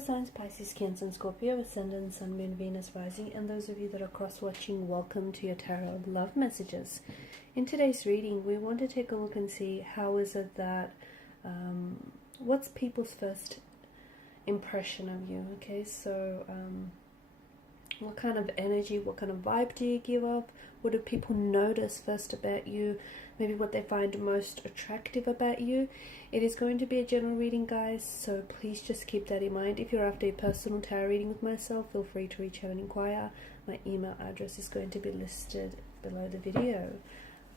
zodiac signs Pisces, Cancer, and Scorpio, Ascendant, Sun, Moon, Venus, Rising, and those of you that are cross-watching, welcome to your Tarot Love Messages. In today's reading, we want to take a look and see how is it that, what's people's first impression of you, okay? So, what kind of energy, what kind of vibe do you give off? What do people notice first about you? Maybe what they find most attractive about you. It is going to be a general reading, guys, so please just keep that in mind. If you're after a personal tarot reading with myself, feel free to reach out and inquire. My email address is going to be listed below the video.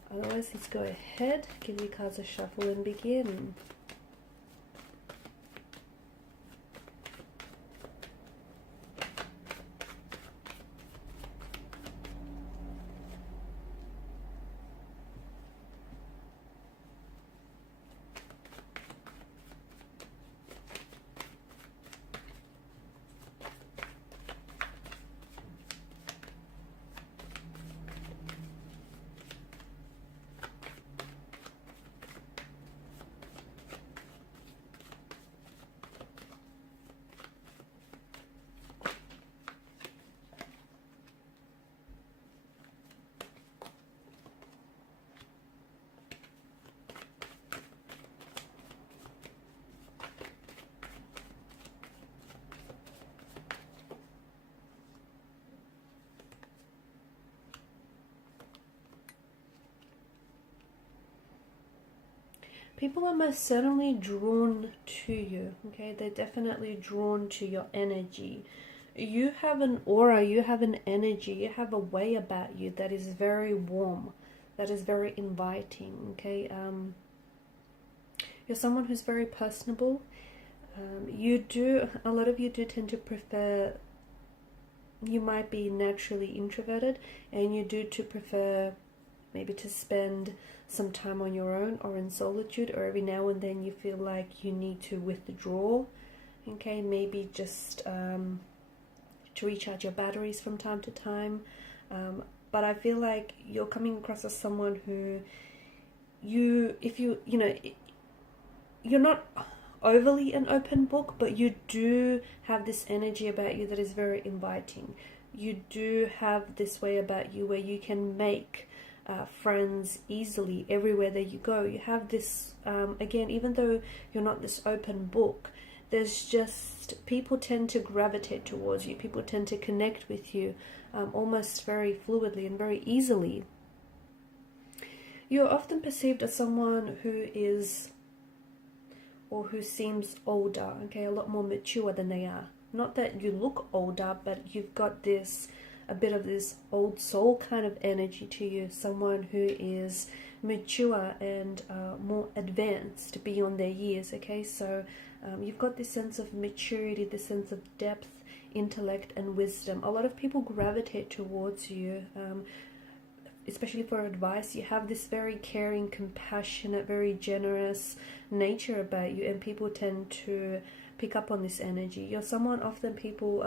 Otherwise, let's go ahead, give the cards a shuffle and begin. People are most certainly drawn to you, okay? They're definitely drawn to your energy. You have an aura, you have an energy, you have a way about you that is very warm, that is very inviting, okay? You're someone who's very personable. A lot of you do tend to prefer, you might be naturally introverted, and you do to prefer maybe to spend some time on your own or in solitude, or every now and then you feel like you need to withdraw, okay? Maybe just to recharge your batteries from time to time. But I feel like you're coming across as someone who you're not overly an open book, but you do have this energy about you that is very inviting. You do have this way about you where you can make friends easily everywhere that you go. You have this, again, even though you're not this open book, there's just, people tend to gravitate towards you. People tend to connect with you almost very fluidly and very easily. You're often perceived as someone who is, or who seems older, okay, a lot more mature than they are. Not that you look older, but you've got this, a bit of this old soul kind of energy to you, someone who is mature and more advanced beyond their years, okay? So you've got this sense of maturity, this sense of depth, intellect, and wisdom. A lot of people gravitate towards you, especially for advice. You have this very caring, compassionate, very generous nature about you, and people tend to pick up on this energy. You're someone often people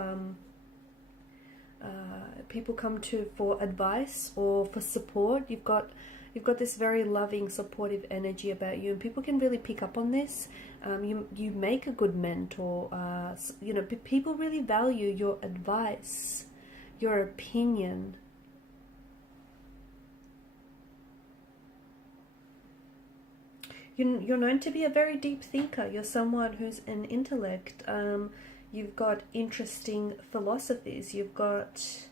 come to for advice or for support. You've got this very loving, supportive energy about you, and people can really pick up on this. You make a good mentor. People really value your advice, your opinion. You're known to be a very deep thinker. You're someone who's an intellect. You've got interesting philosophies. You've got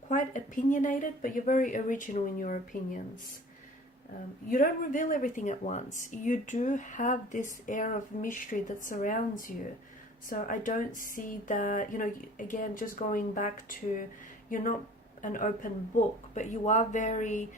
quite opinionated, but you're very original in your opinions. You don't reveal everything at once. You do have this air of mystery that surrounds you. So I don't see that, again, just going back to, you're not an open book, but you are very,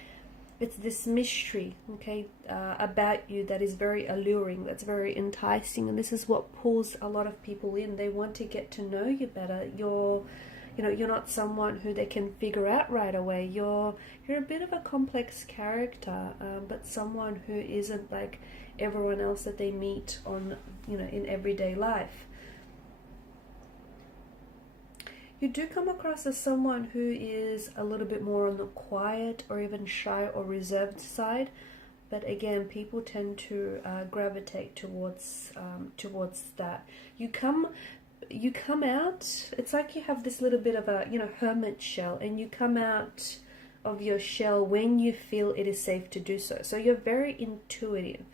it's this mystery, okay, about you that is very alluring, that's very enticing, and this is what pulls a lot of people in. They want to get to know you better. You're not someone who they can figure out right away. You're a bit of a complex character, but someone who isn't like everyone else that they meet on, in everyday life. You do come across as someone who is a little bit more on the quiet or even shy or reserved side, but again, people tend to gravitate towards that. You come you come out, it's like you have this little bit of a, you know, hermit shell, and you come out of your shell when you feel it is safe to do so. So you're very intuitive.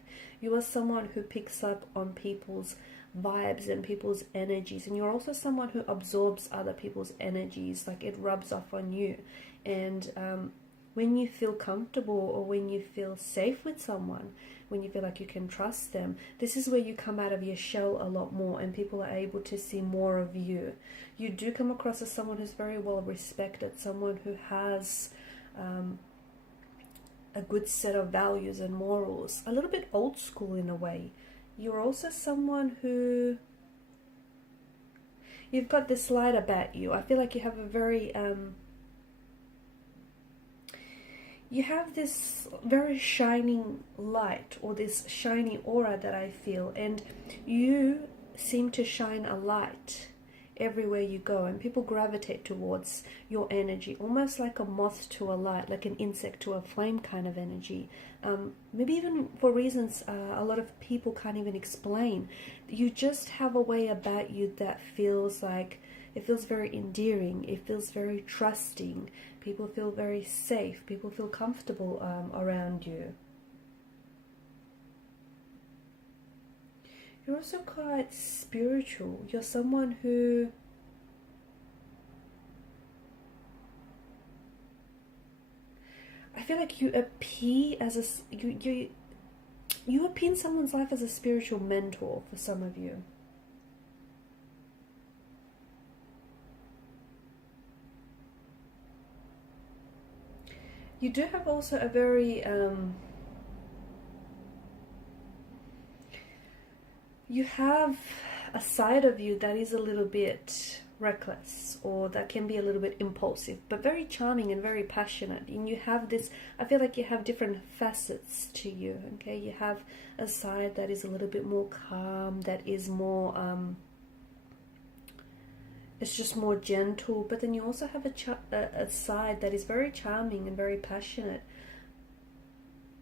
You are someone who picks up on people's vibes and people's energies, and you're also someone who absorbs other people's energies, like it rubs off on you. And when you feel comfortable, or when you feel safe with someone, when you feel like you can trust them, this is where you come out of your shell a lot more, and people are able to see more of you. You do come across as someone who's very well respected, someone who has a good set of values and morals, a little bit old school in a way. You're also someone who, you've got this light about you. I feel like you have a very you have this very shining light, or this shiny aura that I feel, and you seem to shine a light everywhere you go, and people gravitate towards your energy, almost like a moth to a light, like an insect to a flame kind of energy. Maybe even for reasons a lot of people can't even explain. You just have a way about you that feels like, it feels very endearing, it feels very trusting, people feel very safe, people feel comfortable around you. You're also quite spiritual. You're someone who I feel like you appear as a you appear in someone's life as a spiritual mentor for some of you. You do have also a very you have a side of you that is a little bit reckless, or that can be a little bit impulsive, but very charming and very passionate. And you have this, I feel like you have different facets to you, okay? You have a side that is a little bit more calm, that is more it's just more gentle, but then you also have a side that is very charming and very passionate,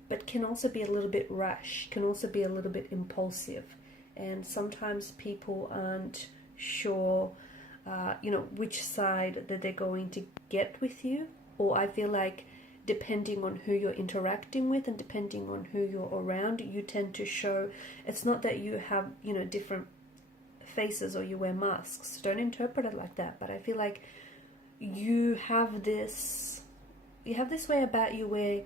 but can also be a little bit rash, can also be a little bit impulsive. And sometimes people aren't sure, you know, which side that they're going to get with you. Or I feel like depending on who you're interacting with and depending on who you're around, you tend to show, it's not that you have, you know, different faces or you wear masks. Don't interpret it like that. But I feel like you have this way about you where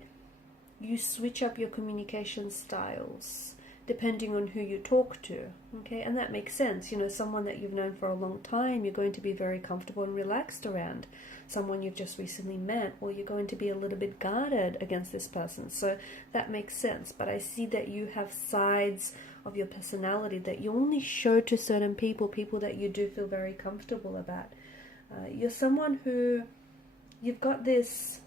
you switch up your communication styles depending on who you talk to, okay? And that makes sense. You know, someone that you've known for a long time, you're going to be very comfortable and relaxed around. Someone you've just recently met, or you're going to be a little bit guarded against this person. So that makes sense. But I see that you have sides of your personality that you only show to certain people that you do feel very comfortable about. You're someone who, you've got this,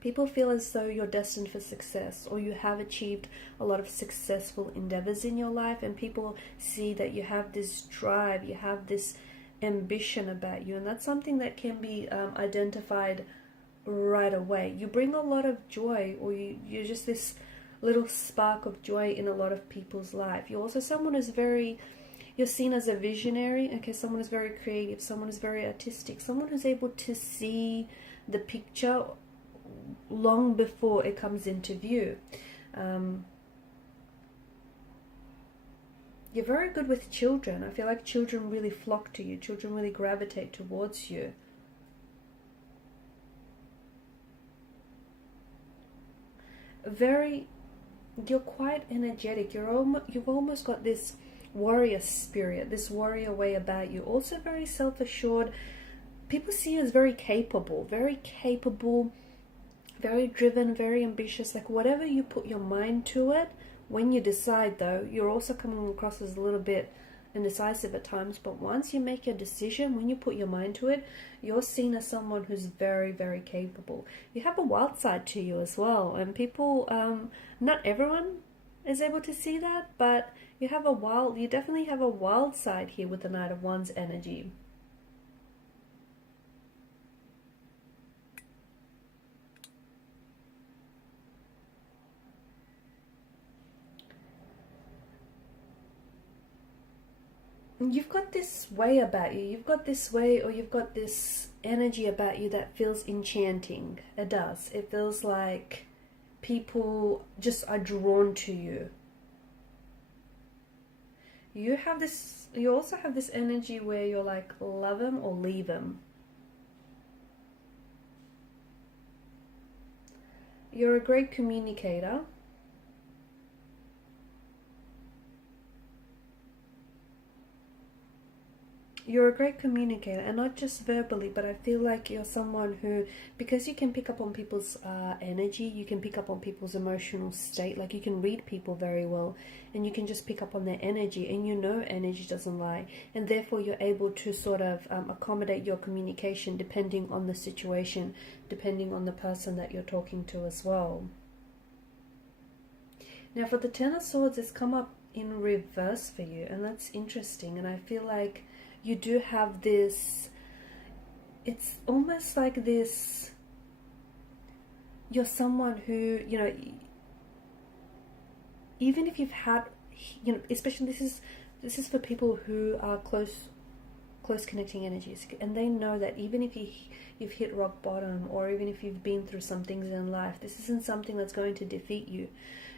people feel as though you're destined for success, or you have achieved a lot of successful endeavors in your life, and people see that you have this drive, you have this ambition about you, and that's something that can be identified right away. You bring a lot of joy, or you're just this little spark of joy in a lot of people's life. You're also someone who's you're seen as a visionary, okay? Someone who's very creative, someone who's very artistic, someone who's able to see the picture long before it comes into view. You're very good with children. I feel like children really flock to you. Children really gravitate towards you. You're quite energetic. You've almost got this warrior spirit, this warrior way about you. Also very self-assured. People see you as very capable, very driven, very ambitious. Like whatever you put your mind to it, when you decide though, you're also coming across as a little bit indecisive at times, but once you make your decision, when you put your mind to it, you're seen as someone who's very, very capable. You have a wild side to you as well, and people, not everyone is able to see that, but you definitely have a wild side here with the Knight of Wands energy. you've got this way about you. You've got this way, or you've got this energy about you that feels enchanting. It does. It feels like people just are drawn to you. You also have this energy where you're like, love him or leave him. You're a great communicator. You're a great communicator, and not just verbally, but I feel like you're someone who, because you can pick up on people's energy, you can pick up on people's emotional state, like you can read people very well, and you can just pick up on their energy, and you know energy doesn't lie, and therefore you're able to sort of accommodate your communication depending on the situation, depending on the person that you're talking to as well. Now for the Ten of Swords, it's come up in reverse for you, and that's interesting, and I feel like you do have this, it's almost like this, you're someone who, you know, even if you've had, you know, especially this is for people who are close connecting energies, and they know that even if you've hit rock bottom, or even if you've been through some things in life, this isn't something that's going to defeat you.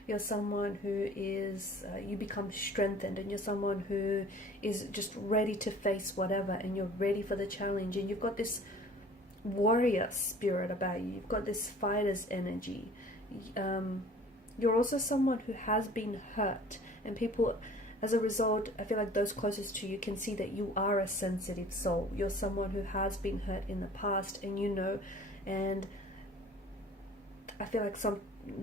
You're someone who is, you become strengthened, and you're someone who is just ready to face whatever, and you're ready for the challenge, and you've got this warrior spirit about you. You've got this fighter's energy. You're also someone who has been hurt, and people, as a result, I feel like those closest to you can see that you are a sensitive soul. You're someone who has been hurt in the past, and you know, and I feel like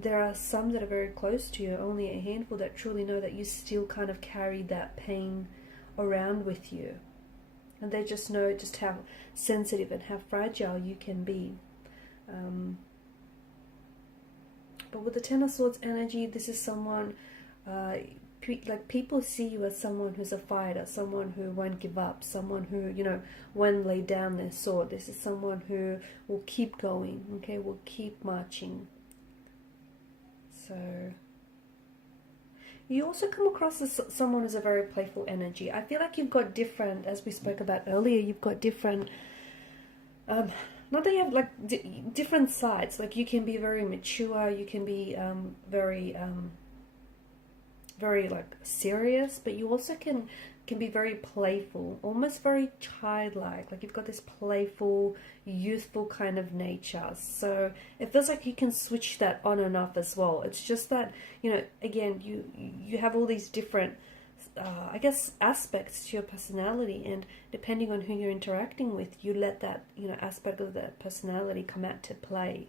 there are some that are very close to you, only a handful that truly know that you still kind of carry that pain around with you. And they just know just how sensitive and how fragile you can be. But with the Ten of Swords energy, this is someone, like people see you as someone who's a fighter, someone who won't give up, someone who, you know, won't lay down their sword. This is someone who will keep going, okay, will keep marching. So you also come across as someone who's a very playful energy. I feel like you've got different, as we spoke about earlier, you've got different, not that you have like different sides. Like you can be very mature, you can be very like serious, but you also can be very playful, almost very childlike. Like you've got this playful, youthful kind of nature. So it feels like you can switch that on and off as well. It's just that, you know, again, you have all these different, I guess, aspects to your personality, and depending on who you're interacting with, you let that, you know, aspect of that personality come out to play.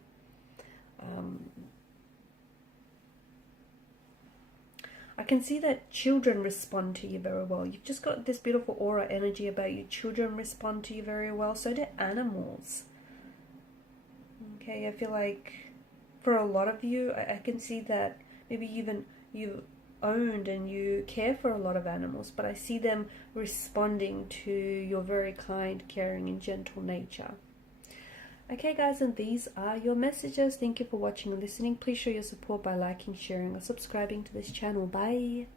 I can see that children respond to you very well. You've just got this beautiful aura energy about you. Children respond to you very well. So do animals. Okay, I feel like for a lot of you, I can see that maybe even you owned and you care for a lot of animals, but I see them responding to your very kind, caring, and gentle nature. Okay guys, and these are your messages. Thank you for watching and listening. Please show your support by liking, sharing, or subscribing to this channel. Bye.